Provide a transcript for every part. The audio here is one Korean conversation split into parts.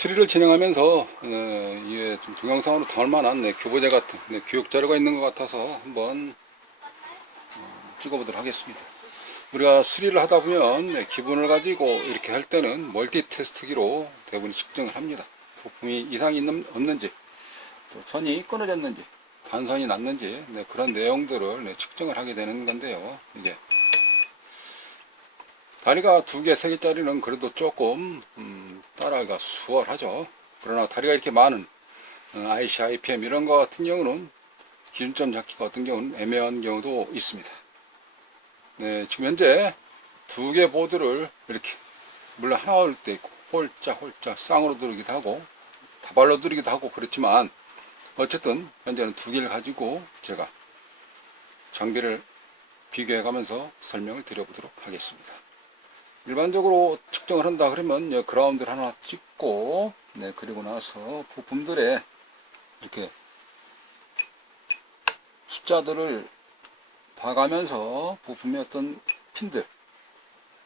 수리를 진행하면서 이게 좀 동영상으로 담을 만한 교보제 같은 교육 자료가 있는 것 같아서 한번 찍어보도록 하겠습니다. 우리가 수리를 하다 보면 기본을 가지고 이렇게 할 때는 멀티 테스트기로 대부분 측정을 합니다. 부품이 이상이 없는지, 또 선이 끊어졌는지, 반선이 났는지 그런 내용들을 측정을 하게 되는 건데요. 이게 다리가 2개, 3개짜리는 그래도 조금 따라하기가 수월하죠. 그러나 다리가 이렇게 많은 IC, IPM 이런 거 같은 경우는 기준점 잡기가 어떤 경우는 애매한 경우도 있습니다. 네, 지금 현재 2개 보드를 이렇게, 물론 하나 올 때 있고 홀짝 쌍으로 두르기도 하고 다발로 두르기도 하고 그렇지만 어쨌든 현재는 2개를 가지고 제가 장비를 비교해 가면서 설명을 드려보도록 하겠습니다. 일반적으로 측정을 한다 그러면 그라운드를 하나 찍고, 그리고 나서 부품들의 이렇게 숫자들을 봐가면서 부품의 어떤 핀들,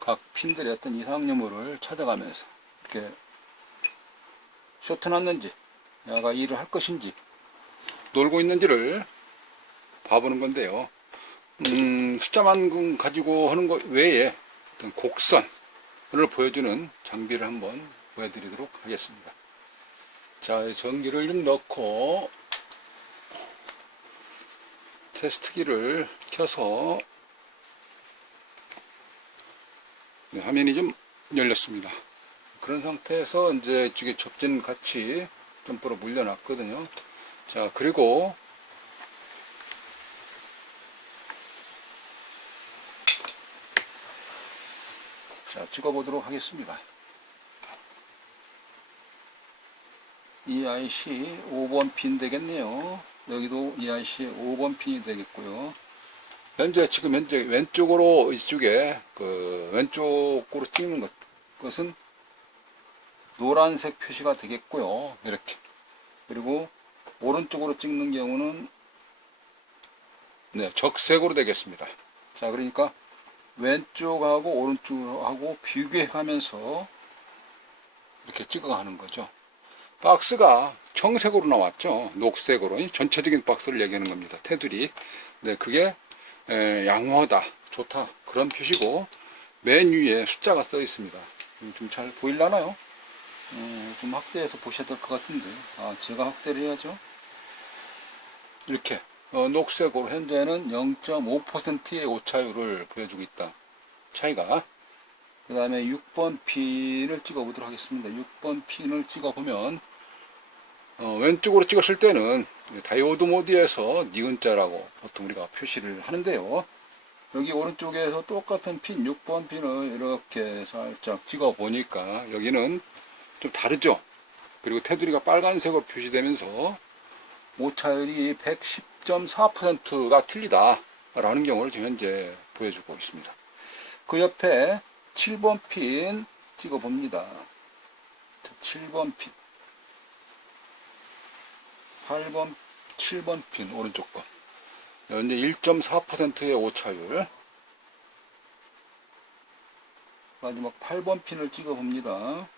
각 핀들의 어떤 이상 유무를 찾아가면서 이렇게 쇼트 났는지, 야가 일을 할 것인지, 놀고 있는지를 봐보는 건데요. 숫자만 가지고 하는 것 외에 어떤 곡선을 보여주는 장비를 한번 보여드리도록 하겠습니다. 자, 전기를 좀 넣고 테스트기를 켜서 화면이 좀 열렸습니다. 그런 상태에서 이제 이쪽에 접진 같이 점프로 물려놨거든요. 자, 그리고 자, 찍어보도록 하겠습니다. 이 IC 5번 핀 되겠네요. 여기도 이 IC 5번 핀이 되겠고요. 지금 현재 왼쪽으로 이쪽에 왼쪽으로 찍는 것은 노란색 표시가 되겠고요. 이렇게. 그리고 오른쪽으로 찍는 경우는 적색으로 되겠습니다. 자, 그러니까 왼쪽하고 오른쪽하고 비교해 가면서 이렇게 찍어가는 거죠. 박스가 청색으로 나왔죠. 녹색으로. 전체적인 박스를 얘기하는 겁니다. 테두리. 그게 양호하다, 좋다, 그런 표시고, 맨 위에 숫자가 써 있습니다. 좀 잘 보이려나요? 좀 확대해서 보셔야 될 것 같은데, 제가 확대를 해야죠. 이렇게 녹색으로 현재는 0.5%의 오차율을 보여주고 있다. 차이가. 그 다음에 6번 핀을 찍어 보도록 하겠습니다. 6번 핀을 찍어 보면 왼쪽으로 찍었을 때는 다이오드 모드에서 니은자라고 보통 우리가 표시를 하는데요. 여기 오른쪽에서 똑같은 핀 6번 핀을 이렇게 살짝 찍어 보니까 여기는 좀 다르죠. 그리고 테두리가 빨간색으로 표시되면서 오차율이 110.4%가 틀리다 라는 경우를 지금 현재 보여주고 있습니다. 그 옆에 7번 핀 찍어 봅니다. 7번 핀, 8번, 7번 핀 오른쪽 거. 현재 1.4%의 오차율. 마지막 8번 핀을 찍어 봅니다.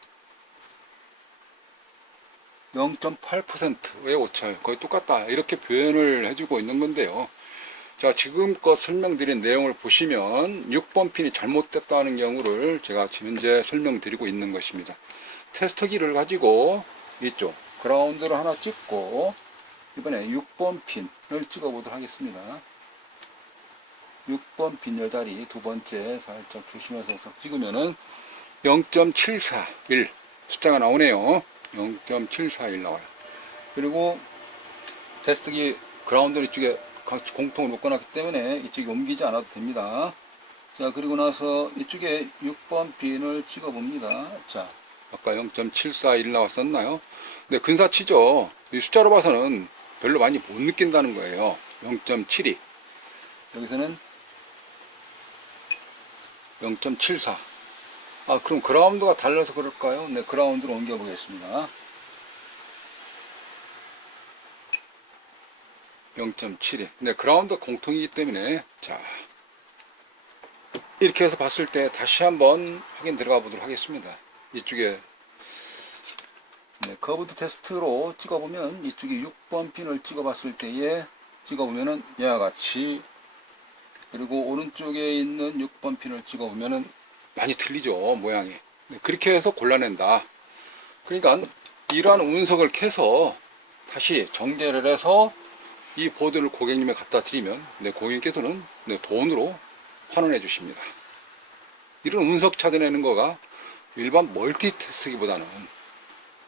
0.8%의 오차율. 거의 똑같다. 이렇게 표현을 해주고 있는 건데요. 자, 지금껏 설명드린 내용을 보시면 6번 핀이 잘못됐다는 경우를 제가 지금 현재 설명드리고 있는 것입니다. 테스터기를 가지고 이쪽 그라운드를 하나 찍고 이번에 6번 핀을 찍어 보도록 하겠습니다. 6번 핀 요 자리 두 번째 살짝 조심해서 찍으면은 0.741 숫자가 나오네요. 0.741 나와요. 그리고 테스트기 그라운드 이쪽에 공통을 묶어놨기 때문에 이쪽에 옮기지 않아도 됩니다. 자, 그리고 나서 이쪽에 6번 핀을 찍어 봅니다. 자, 아까 0.741 나왔었나요? 네, 근사치죠. 이 숫자로 봐서는 별로 많이 못 느낀다는 거예요. 0.72. 여기서는 0.74. 그럼 그라운드가 달라서 그럴까요? 네, 그라운드로 옮겨 보겠습니다. 0.72. 네, 그라운드 공통이기 때문에, 자, 이렇게 해서 봤을 때 다시 한번 확인 들어가 보도록 하겠습니다. 이쪽에 네, 커브드 테스트로 찍어보면 이쪽에 6번 핀을 찍어봤을 때에 찍어보면은 이와 같이, 그리고 오른쪽에 있는 6번 핀을 찍어보면은 많이 틀리죠, 모양이. 네, 그렇게 해서 골라낸다. 그러니까 이러한 운석을 캐서 다시 정제를 해서 이 보드를 고객님에 갖다 드리면 고객님께서는 돈으로 환원해 주십니다. 이런 운석 찾아내는 거가 일반 멀티 테스트기보다는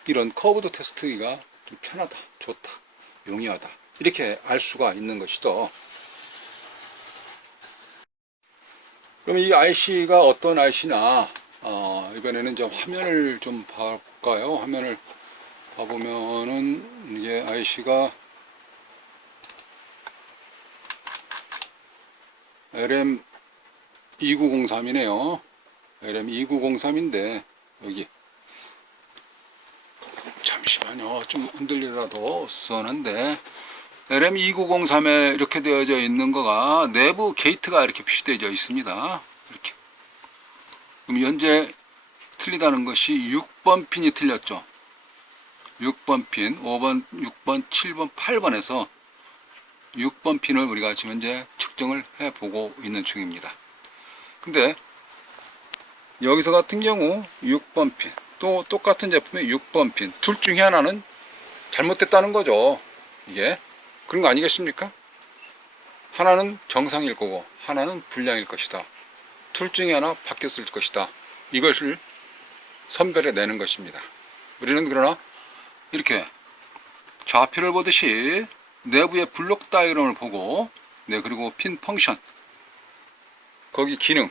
이런 커브드 테스트기가 좀 편하다, 좋다, 용이하다, 이렇게 알 수가 있는 것이죠. 그럼 이 IC가 어떤 IC나 이번에는 좀 화면을 좀 봐볼까요? 화면을 봐보면은 이게 IC가 LM2903이네요. LM2903인데 여기 잠시만요, 좀 흔들리라도 선한데, LM2903에 이렇게 되어져 있는 거가 내부 게이트가 이렇게 표시되어 있습니다. 이렇게. 그럼 현재 틀리다는 것이 6번 핀이 틀렸죠. 6번 핀, 5번, 6번, 7번, 8번에서 6번 핀을 우리가 지금 현재 측정을 해보고 있는 중입니다. 근데 여기서 같은 경우 6번 핀, 또 똑같은 제품의 6번 핀, 둘 중에 하나는 잘못됐다는 거죠. 이게 그런 거 아니겠습니까? 하나는 정상일 거고 하나는 불량일 것이다. 둘 중에 하나 바뀌었을 것이다. 이것을 선별해 내는 것입니다. 우리는 그러나 이렇게 좌표를 보듯이 내부의 블록 다이어그램을 보고, 그리고 핀 펑션, 거기 기능,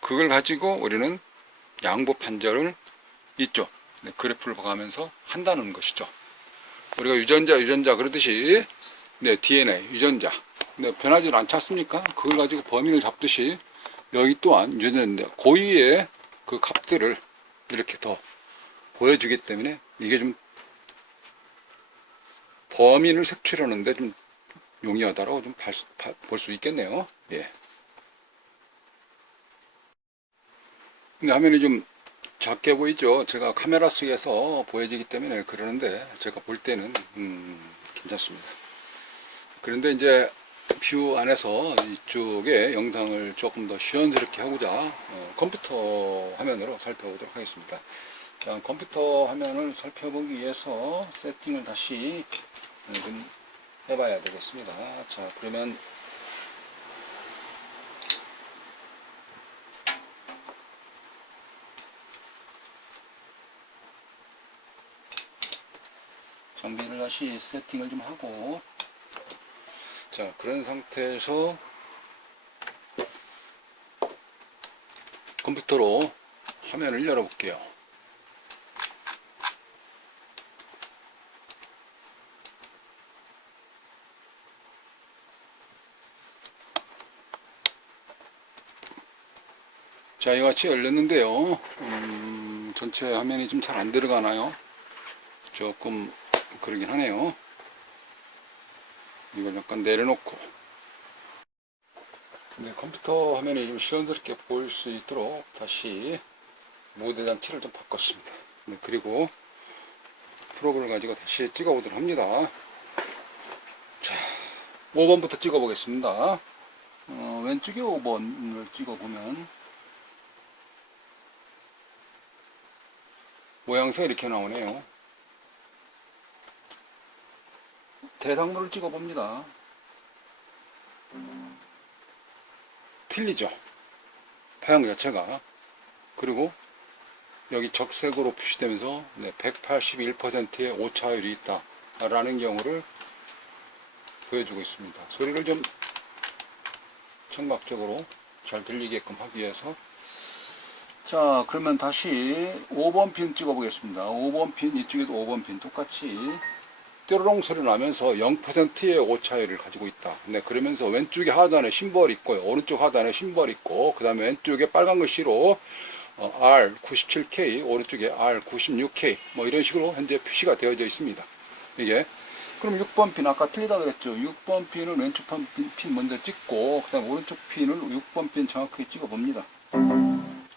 그걸 가지고 우리는 양보 판별을 있죠. 그래프를 봐가면서 한다는 것이죠. 우리가 유전자 그러듯이 DNA, 유전자 변하지 않지 않습니까? 그걸 가지고 범인을 잡듯이 여기 또한 유전자인데 고유의 그 값들을 이렇게 더 보여주기 때문에 이게 좀 범인을 색출하는데 좀 용이하다라고 좀 볼 수 있겠네요. 예. 근데 화면이 좀 작게 보이죠? 제가 카메라 속에서 보여지기 때문에 그러는데 제가 볼 때는 괜찮습니다. 그런데 이제 뷰 안에서 이쪽에 영상을 조금 더 시원스럽게 하고자 컴퓨터 화면으로 살펴보도록 하겠습니다. 자, 컴퓨터 화면을 살펴보기 위해서 세팅을 다시 좀 해봐야 되겠습니다. 자, 그러면 장비를 다시 세팅을 좀 하고, 자, 그런 상태에서 컴퓨터로 화면을 열어볼게요. 자, 이같이 열렸는데요. 전체 화면이 좀 잘 안 들어가나요? 조금 그러긴 하네요. 이걸 약간 내려놓고, 컴퓨터 화면이 좀 시원스럽게 보일 수 있도록 다시 모드 장치를 좀 바꿨습니다. 그리고 프로그램을 가지고 다시 찍어 보도록 합니다. 자, 5번부터 찍어 보겠습니다. 왼쪽에 5번을 찍어 보면 모양새가 이렇게 나오네요. 대상로를 찍어 봅니다. 틀리죠, 파형 자체가. 그리고 여기 적색으로 표시되면서 181%의 오차율이 있다 라는 경우를 보여주고 있습니다. 소리를 좀 청각적으로 잘 들리게끔 하기 위해서, 자, 그러면 다시 5번 핀 찍어 보겠습니다. 5번 핀, 이쪽에도 5번 핀 똑같이 뾰로롱 소리 나면서 0%의 오차율을 가지고 있다. 그러면서 왼쪽에 하단에 심벌이 있고요, 오른쪽 하단에 심벌이 있고, 그 다음에 왼쪽에 빨간 글씨로 R97K, 오른쪽에 R96K, 뭐 이런 식으로 현재 표시가 되어져 있습니다. 이게 그럼 6번 핀, 아까 틀리다 그랬죠. 6번 핀을 왼쪽 핀 먼저 찍고, 그 다음에 오른쪽 핀을 6번 핀 정확하게 찍어 봅니다.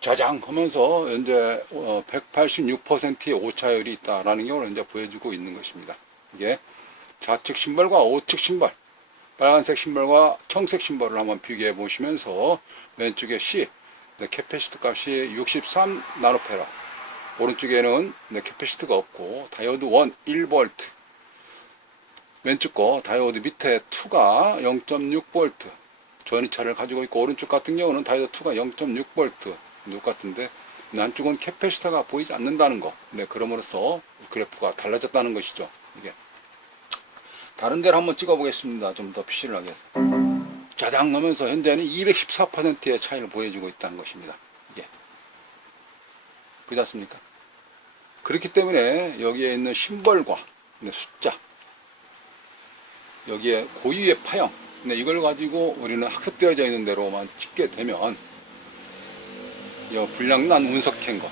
자장 하면서 현재 186%의 오차율이 있다라는 경우를 현재 보여주고 있는 것입니다. 이게 좌측 심벌과 우측 심벌, 빨간색 심벌과 청색 심벌을 한번 비교해 보시면서 왼쪽에 C, 캐패시터 값이 63 나노페라, 오른쪽에는 캐패시터가 없고 다이오드 1 1V, 왼쪽 거 다이오드 밑에 2가 0.6V 전이차를 가지고 있고, 오른쪽 같은 경우는 다이오드 2가 0.6V 똑같은데 안쪽은 캐패시터가 보이지 않는다는 거. 그럼으로써 그래프가 달라졌다는 것이죠. 이게 다른 데를 한번 찍어 보겠습니다. 좀 더 피실하게 해서 짜장 하면서 현재는 214%의 차이를 보여주고 있다는 것입니다. 이게 그렇지 않습니까? 그렇기 때문에 여기에 있는 심벌과 숫자, 여기에 고유의 파형, 이걸 가지고 우리는 학습되어져 있는 대로만 찍게 되면 불량난 운석캔 거,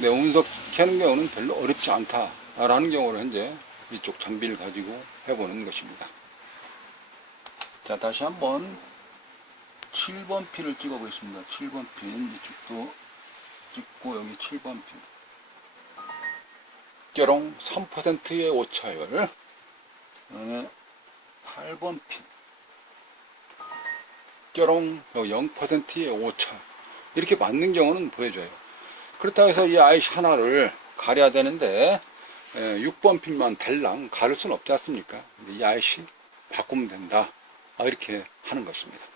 운석캐는 경우는 별로 어렵지 않다라는 경우를 현재 이쪽 장비를 가지고 해보는 것입니다. 자, 다시 한번 7번 핀을 찍어 보겠습니다. 7번 핀 이쪽도 찍고, 여기 7번 핀 뾰롱 3%의 오차율, 그다음에 8번 핀 뾰롱 0%의 오차, 이렇게 맞는 경우는 보여줘요. 그렇다고 해서 이 IC 하나를 가려야 되는데 6번 핀만 달랑 가릴 수는 없지 않습니까? 이 IC 바꾸면 된다, 이렇게 하는 것입니다.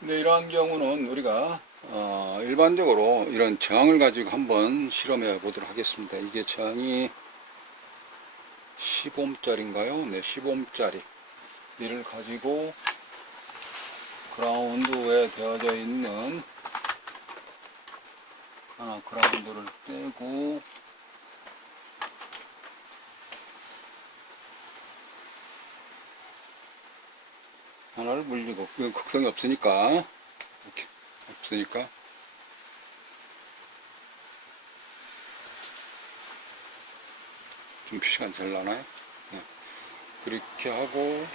근데 이러한 경우는 우리가 일반적으로 이런 저항을 가지고 한번 실험해 보도록 하겠습니다. 이게 저항이 10ohm짜리인가요? 네, 10ohm짜리 이를 가지고 그라운드에 되어져 있는 그라운드를 떼고 하나를 물리고, 극성이 없으니까, 이렇게 없으니까 좀 시간 잘 나나요? 네. 그렇게 하고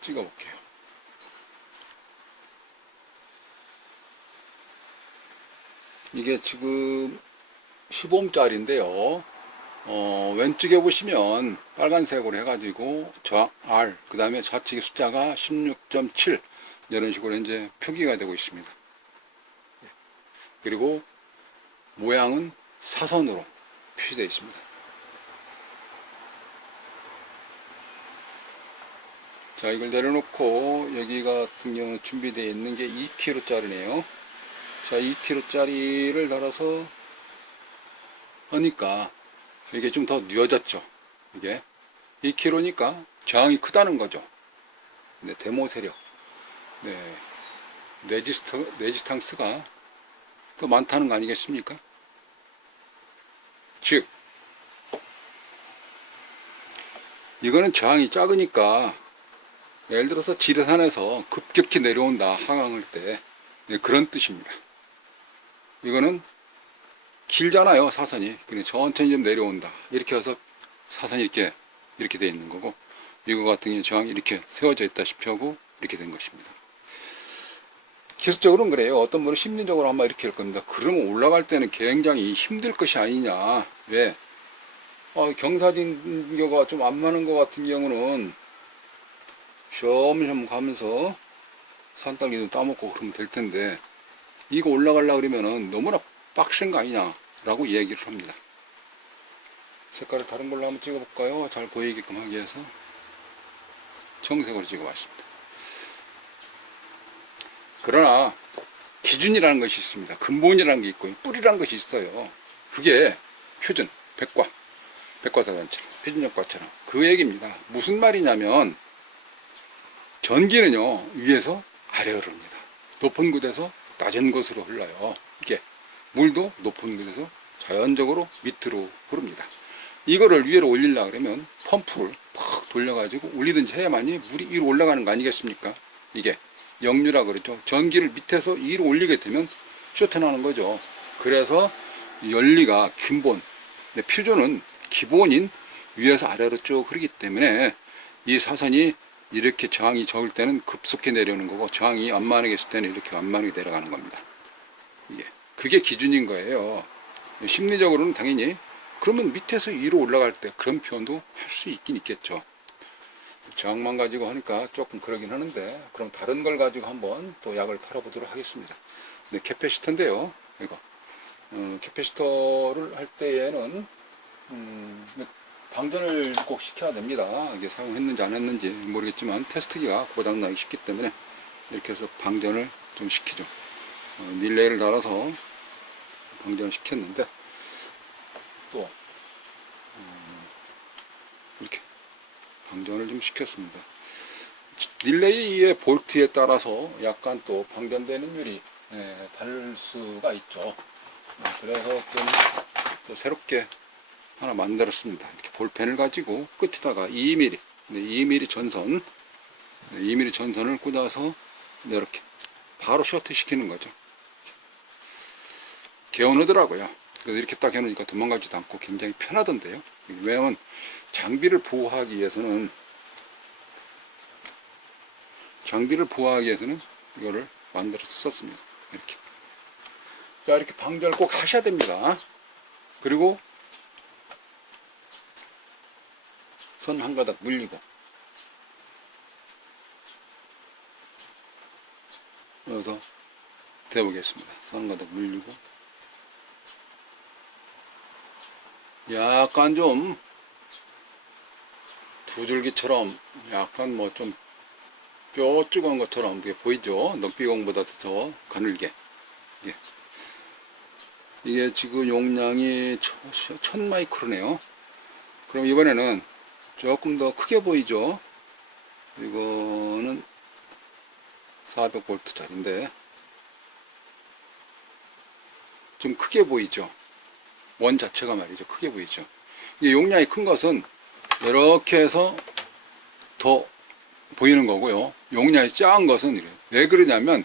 찍어 볼게요. 이게 지금 15ohm짜리인데요. 왼쪽에 보시면 빨간색으로 해가지고 저항 R, 그 다음에 좌측의 숫자가 16.7 이런 식으로 이제 표기가 되고 있습니다. 그리고 모양은 사선으로 표시되어 있습니다. 자, 이걸 내려놓고 여기 같은 경우는 준비되어 있는 게 2kg짜리네요. 자, 2kg짜리를 달아서 하니까 이게 좀 더 뉘어졌죠. 이게 2kg니까 저항이 크다는 거죠. 네, 데모 세력, 레지스탕스가 더 많다는 거 아니겠습니까? 즉, 이거는 저항이 작으니까, 예를 들어서 지리산에서 급격히 내려온다, 하강할 때, 그런 뜻입니다. 이거는 길잖아요, 사선이. 그냥 천천히 좀 내려온다, 이렇게 해서 사선이 이렇게 되어 있는 거고, 이거 같은 경우 저항이 이렇게 세워져 있다시피 하고 이렇게 된 것입니다. 기술적으로는 그래요. 어떤 분은 심리적으로 아마 이렇게 할 겁니다. 그러면 올라갈 때는 굉장히 힘들 것이 아니냐. 왜? 경사진교가 좀 안 맞는 것 같은 경우는 쉬엄쉬엄 가면서 산딸기도 따먹고 그러면 될 텐데, 이거 올라가려고 그러면은 너무나 빡센 거 아니냐 라고 얘기를 합니다. 색깔을 다른 걸로 한번 찍어 볼까요? 잘 보이게끔 하기 위해서 청색으로 찍어 봤습니다. 그러나 기준이라는 것이 있습니다. 근본이라는 게 있고 뿌리라는 것이 있어요. 그게 표준, 백과사전처럼, 표준역과처럼 그 얘기입니다. 무슨 말이냐면, 전기는요 위에서 아래로 흐릅니다. 높은 곳에서 낮은 곳으로 흘러요. 이게 물도 높은 곳에서 자연적으로 밑으로 흐릅니다. 이거를 위로 올리려고 그러면 펌프를 팍 돌려가지고 올리든지 해야만이 물이 위로 올라가는 거 아니겠습니까? 이게 역류라 그러죠. 전기를 밑에서 위로 올리게 되면 쇼트 나는 거죠. 그래서 연리가 근본, 퓨전은 기본인 위에서 아래로 쭉 흐르기 때문에 이 사선이 이렇게 저항이 적을 때는 급속히 내려오는 거고, 저항이 완만하게 있을 때는 이렇게 완만하게 내려가는 겁니다. 예. 그게 기준인 거예요. 심리적으로는 당연히 그러면 밑에서 위로 올라갈 때 그런 표현도 할 수 있긴 있겠죠. 저항만 가지고 하니까 조금 그러긴 하는데, 그럼 다른 걸 가지고 한번 또 약을 팔아보도록 하겠습니다. 네, 캐패시터인데요. 이거 캐패시터를 할 때에는 방전을 꼭 시켜야 됩니다. 이게 사용했는지 안 했는지 모르겠지만 테스트기가 고장나기 쉽기 때문에 이렇게 해서 방전을 좀 시키죠. 릴레이를 달아서 방전을 시켰는데, 또 이렇게 방전을 좀 시켰습니다. 릴레이의 볼트에 따라서 약간 또 방전되는 율이 다를 수가 있죠. 그래서 좀 또 새롭게 하나 만들었습니다. 이렇게 볼펜을 가지고 끝에다가 2mm, 2mm 전선, 2mm 전선을 꽂아서 이렇게 바로 쇼트 시키는 거죠. 개운하더라고요. 그래서 이렇게 딱 해놓으니까 도망가지도 않고 굉장히 편하던데요. 왜냐하면 장비를 보호하기 위해서는 이거를 만들어서 썼습니다. 이렇게. 자, 이렇게 방전을 꼭 하셔야 됩니다. 그리고 선 한 가닥 물리고, 여기서 대보겠습니다. 선 한 가닥 물리고, 약간 좀 두줄기처럼 약간 뭐 좀 뾰족한 것처럼 보이죠? 넉비공보다 더 가늘게. 이게 지금 용량이 1000마이크로네요. 그럼 이번에는 조금 더 크게 보이죠? 이거는 400V 짜리인데 좀 크게 보이죠? 원 자체가 말이죠. 크게 보이죠? 이 용량이 큰 것은 이렇게 해서 더 보이는 거고요. 용량이 작은 것은 이래요. 왜 그러냐면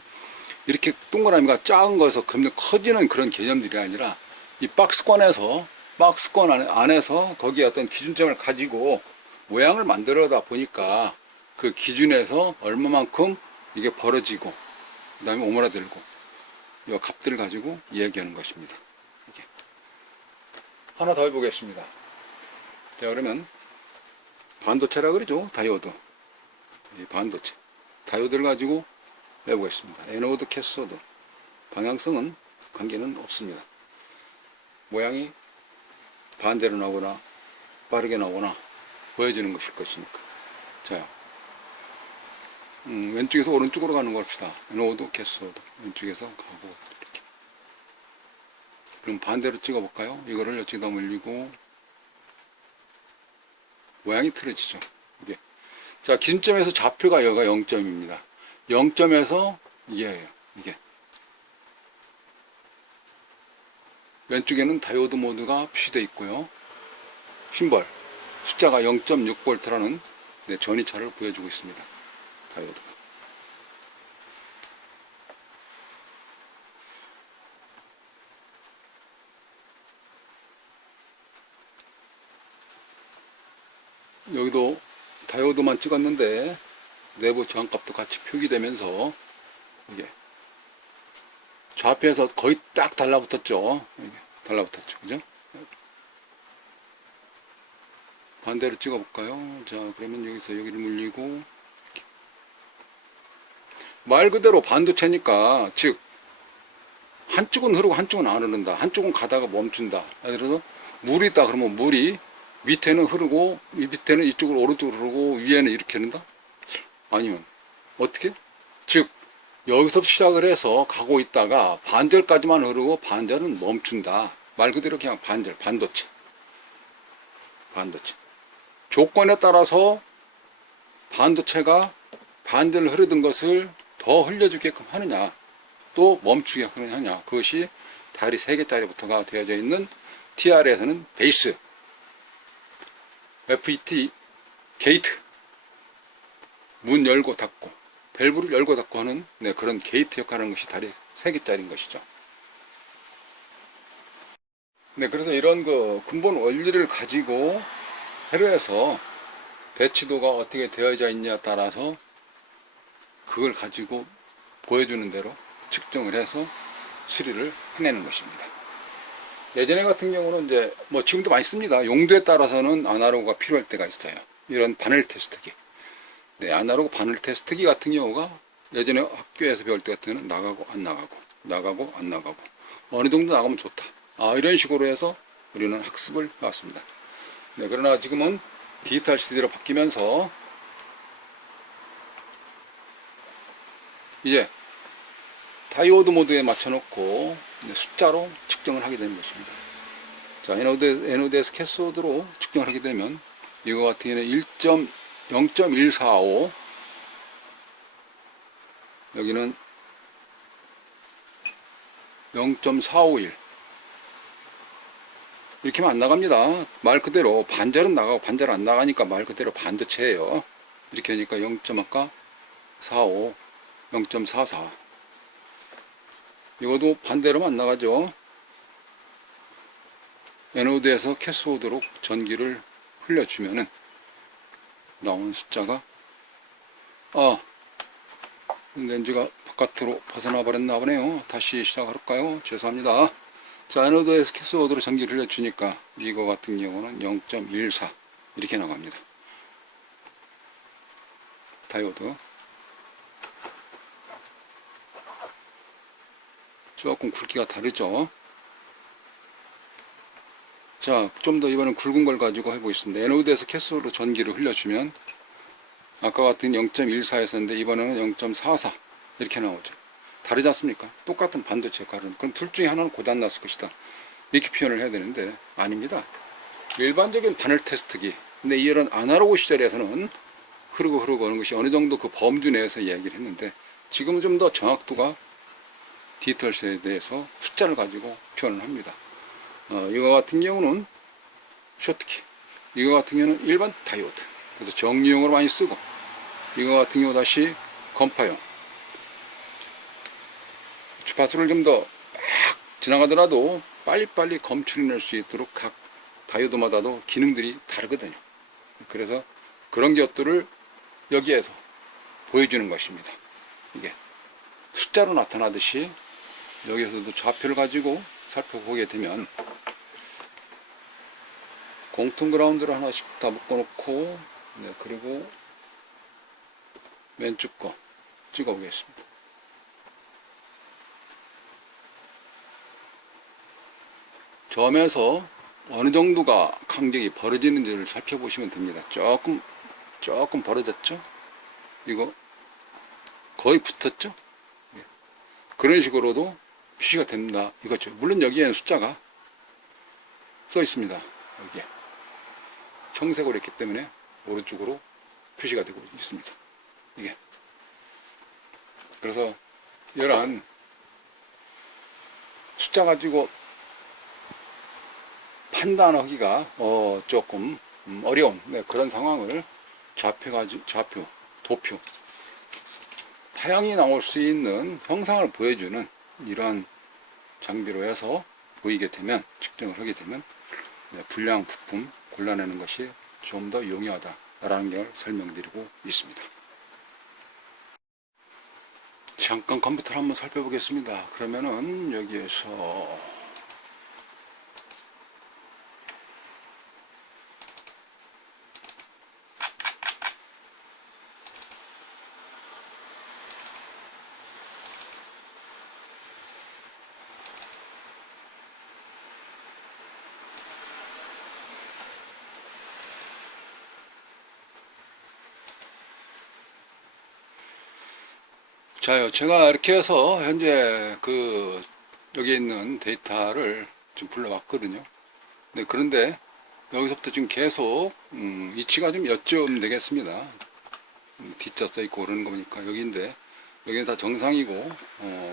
이렇게 동그라미가 작은 거에서 금방 커지는 그런 개념들이 아니라 이 박스권 안에서 거기에 어떤 기준점을 가지고 모양을 만들어다 보니까 그 기준에서 얼마만큼 이게 벌어지고 그 다음에 오므라들고 이 값들을 가지고 이야기하는 것입니다. 이게. 하나 더 해보겠습니다. 자, 그러면 반도체라 그러죠. 다이오드. 이 반도체. 다이오드를 가지고 해보겠습니다. 에노드, 캐소드. 방향성은 관계는 없습니다. 모양이 반대로 나오거나 빠르게 나오거나 보여지는 것일 것이니까. 자, 왼쪽에서 오른쪽으로 가는 거 합시다. 에노드, 캐소드. 왼쪽에서 가고 이렇게. 그럼 반대로 찍어볼까요? 이거를 이쪽에다 물리고 모양이 틀어지죠. 이게. 자, 기준점에서 좌표가 여기가 0점입니다. 0점에서 이게예요. 이게. 왼쪽에는 다이오드 모드가 표시되어 있고요. 심벌 숫자가 0.6V라는 전이차를 보여주고 있습니다. 다이오드가. 여기도 다이오드만 찍었는데 내부 저항값도 같이 표기되면서 이게 좌표에서 거의 딱 달라붙었죠. 이게 달라붙었죠. 그죠? 반대로 찍어볼까요? 자, 그러면 여기서 여기를 물리고 이렇게. 말 그대로 반도체니까 즉 한쪽은 흐르고 한쪽은 안 흐른다. 한쪽은 가다가 멈춘다. 예를 들어서 물이 있다 그러면 물이 밑에는 흐르고 밑에는 이쪽으로 오른쪽으로 흐르고 위에는 이렇게 흐른다? 아니면 어떻게? 즉 여기서 시작을 해서 가고 있다가 반절까지만 흐르고 반절은 멈춘다. 말 그대로 그냥 반절, 반도체. 조건에 따라서 반도체가 반절 흐르던 것을 더 흘려주게끔 하느냐, 또 멈추게 하느냐, 그것이 다리 3개짜리부터가 되어져 있는 TR에서는 베이스, FET, 게이트, 문 열고 닫고, 밸브를 열고 닫고 하는 그런 게이트 역할을 하는 것이 다리 3개짜리인 것이죠. 그래서 이런 그 근본 원리를 가지고 해로해서 배치도가 어떻게 되어져 있냐에 따라서 그걸 가지고 보여주는 대로 측정을 해서 수리를 해내는 것입니다. 예전에 같은 경우는 이제 뭐 지금도 많이 씁니다. 용도에 따라서는 아날로그가 필요할 때가 있어요. 이런 바늘 테스트기. 네, 아날로그 바늘 테스트기 같은 경우가 예전에 학교에서 배울 때 같은 경우는 나가고 안 나가고 나가고 안 나가고 어느 정도 나가면 좋다. 이런 식으로 해서 우리는 학습을 해왔습니다. 네, 그러나 지금은 디지털 시대로 바뀌면서 이제 다이오드 모드에 맞춰놓고 숫자로 측정을 하게 되는 것입니다. 자, 에노드에서 캐소드로 측정을 하게 되면 이거 같은 경우는 0.145, 여기는 0.451 이렇게 하면 안 나갑니다. 말 그대로 반절은 나가고 반절 안 나가니까 말 그대로 반도체예요. 이렇게 하니까 0.45, 0.44 이것도 반대로만 안 나가죠. 에노드에서 캐소드로 전기를 흘려주면은 나오는 숫자가 렌즈가 바깥으로 벗어나 버렸나 보네요. 다시 시작할까요? 죄송합니다. 자, 에노드에서 캐소드로 전기를 흘려주니까 이거 같은 경우는 0.14 이렇게 나갑니다. 다이오드 조금 굵기가 다르죠. 자, 좀 더 이번엔 굵은 걸 가지고 해보겠습니다. 에노드에서 캐소드로 전기를 흘려주면 아까 같은 0.14였었는데 이번에는 0.44 이렇게 나오죠. 다르지 않습니까? 똑같은 반도체 가른. 그럼 둘 중에 하나는 고장 났을 것이다. 이렇게 표현을 해야 되는데 아닙니다. 일반적인 바늘 테스트기. 근데 이런 아날로그 시절에서는 흐르고 하는 것이 어느 정도 그 범주 내에서 이야기를 했는데 지금은 좀 더 정확도가 디지털 세대에서 숫자를 가지고 표현을 합니다. 이거 같은 경우는 쇼트키, 이거 같은 경우는 일반 다이오드, 그래서 정리용으로 많이 쓰고, 이거 같은 경우 다시 건파용. 주파수를 좀 더 막 지나가더라도 빨리빨리 검출해낼 수 있도록 각 다이오드마다도 기능들이 다르거든요. 그래서 그런 것들을 여기에서 보여주는 것입니다. 이게 숫자로 나타나듯이 여기에서도 좌표를 가지고 살펴보게 되면 공통 그라운드를 하나씩 다 묶어놓고, 네, 그리고 왼쪽 거 찍어 보겠습니다. 점에서 어느 정도가 간격이 벌어지는지를 살펴보시면 됩니다. 조금 벌어졌죠? 이거 거의 붙었죠? 그런 식으로도 표시가 됩니다. 이거죠. 물론 여기에는 숫자가 써 있습니다. 여기에 청색으로 했기 때문에 오른쪽으로 표시가 되고 있습니다. 이게 그래서 이러한 숫자 가지고 판단하기가 조금 어려운, 네, 그런 상황을 좌표, 도표, 타양이 나올 수 있는 형상을 보여주는 이러한 장비로 해서 보이게 되면, 측정을 하게 되면, 네, 불량 부품 골라내는 것이 좀 더 용이하다라는 걸 설명드리고 있습니다. 잠깐 컴퓨터를 한번 살펴보겠습니다. 그러면은 여기에서 자요, 제가 이렇게 해서 현재 여기 있는 데이터를 좀 불러왔거든요. 네, 그런데 여기서부터 지금 계속 위치가 좀 여쭤면 되겠습니다. D자 써있고 그러는 거 보니까 여기인데 여기는 다 정상이고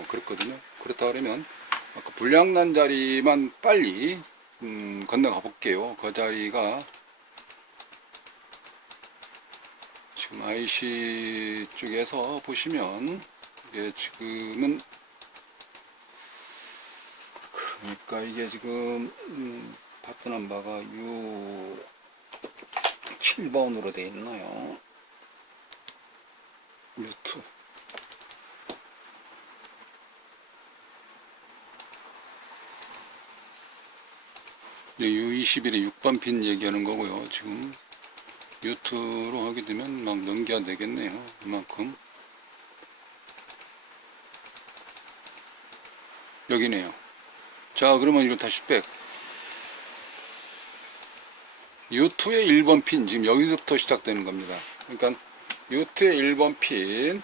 그렇거든요. 그렇다 그러면 아까 불량난 자리만 빨리 건너가 볼게요. 그 자리가 지금 IC 쪽에서 보시면 이게 지금은, 그러니까 이게 지금 바트 넘버가 7번으로 되어 있나요? U2. U21의 6번 핀 얘기하는 거고요. 지금 U2로 하게 되면 막 넘겨야 되겠네요. 이만큼. 여기네요. 자, 그러면 이거 다시 백. U2의 1번 핀, 지금 여기서부터 시작되는 겁니다. 그러니까 U2의 1번 핀.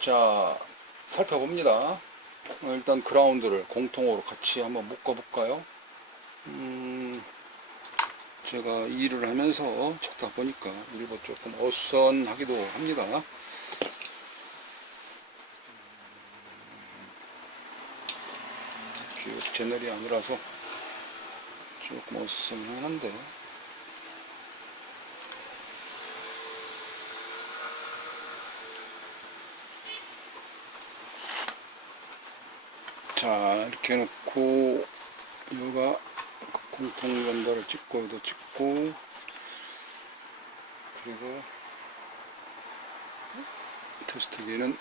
자, 살펴봅니다. 일단 그라운드를 공통으로 같이 한번 묶어볼까요? 제가 일을 하면서 적다 보니까 일부 조금 어선하기도 합니다. 쭉 채널이 아니라서 조금 어선하는데, 자, 이렇게 해놓고 여기가 공통 연달을 찍고 여기도 찍고, 그리고 테스트기는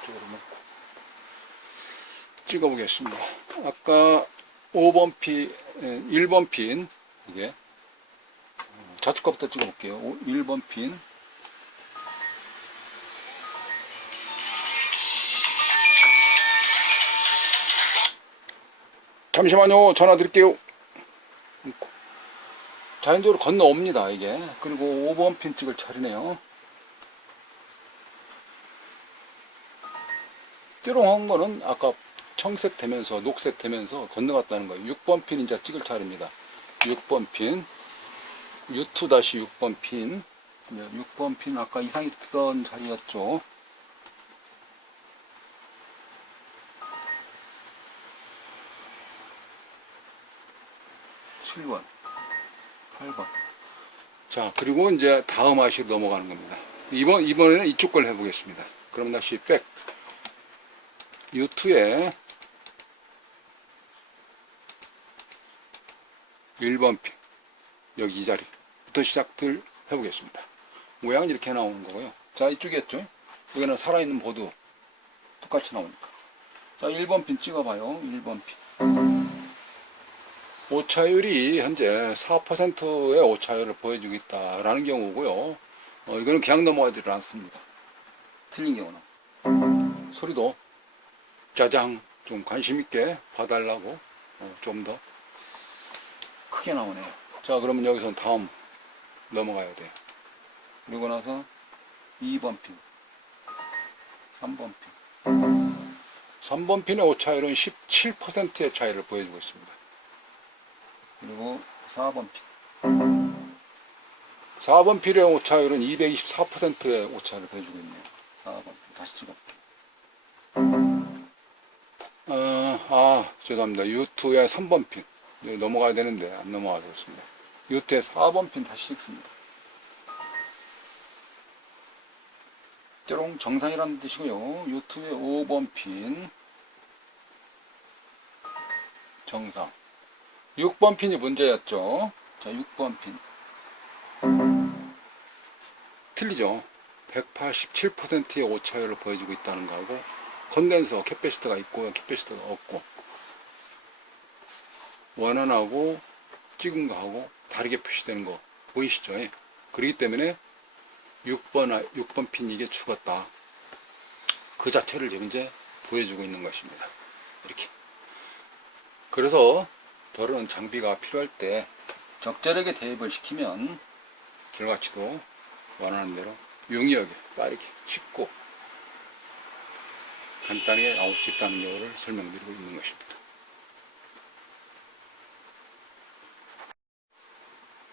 이쪽으로 놓고 찍어 보겠습니다. 아까 5번 핀, 1번 핀, 이게 좌측 거부터 찍어 볼게요. 1번 핀. 잠시만요. 전화 드릴게요. 자연적으로 건너옵니다, 이게. 그리고 5번 핀 찍을 차례네요. 뾰롱한 거는 아까 청색 되면서, 녹색 되면서 건너갔다는 거예요. 6번 핀 이제 찍을 차례입니다. 6번 핀. U2-6번 핀. 6번 핀 아까 이상했던 자리였죠. 7번, 8번. 자, 그리고 이제 다음 아시로 넘어가는 겁니다. 이번에는 이쪽 걸 해보겠습니다. 그럼 다시 백. U2에 1번 핀. 여기 이 자리부터 시작을 해보겠습니다. 모양은 이렇게 나오는 거고요. 자, 이쪽이었죠? 여기는 살아있는 보드. 똑같이 나오니까. 자, 1번 핀 찍어봐요. 1번 핀. 오차율이 현재 4%의 오차율을 보여주고 있다라는 경우고요. 이거는 그냥 넘어가지를 않습니다. 틀린 경우는. 소리도 짜장 좀 관심있게 봐달라고 좀 더 크게 나오네요. 자, 그러면 여기서 다음 넘어가야 돼요. 그리고 나서 2번 핀, 3번 핀. 3번 핀의 오차율은 17%의 차이를 보여주고 있습니다. 그리고 4번 핀. 4번 핀의 오차율은 224%의 오차율을 보여주고 있네요. 4번 핀. 다시 찍어볼게요. 죄송합니다. U2의 3번 핀. 넘어가야 되는데 안 넘어가서 그렇습니다. U2의 4번 핀 다시 찍습니다. 뾰롱 정상이라는 뜻이고요. U2의 5번 핀. 정상. 6번 핀이 문제였죠. 자, 6번 핀. 틀리죠. 187%의 오차율을 보여주고 있다는 거하고, 컨덴서 캐패시터가 있고 캐패시터가 없고, 원안하고 찍은 거하고 다르게 표시되는 거 보이시죠? 그렇기 때문에 6번 핀 이게 죽었다. 그 자체를 지금 이제 보여주고 있는 것입니다. 이렇게. 그래서 더러운 장비가 필요할 때 적절하게 대입을 시키면 결과치도 원하는 대로 용이하게 빠르게 쉽고 간단하게 나올 수 있다는 경우를 설명드리고 있는 것입니다.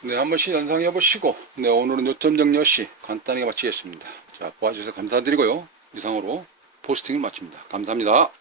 네, 한 번씩 연상해 보시고, 네, 오늘은 요점 정리 없이 간단하게 마치겠습니다. 자, 봐주셔서 감사드리고요. 이상으로 포스팅을 마칩니다. 감사합니다.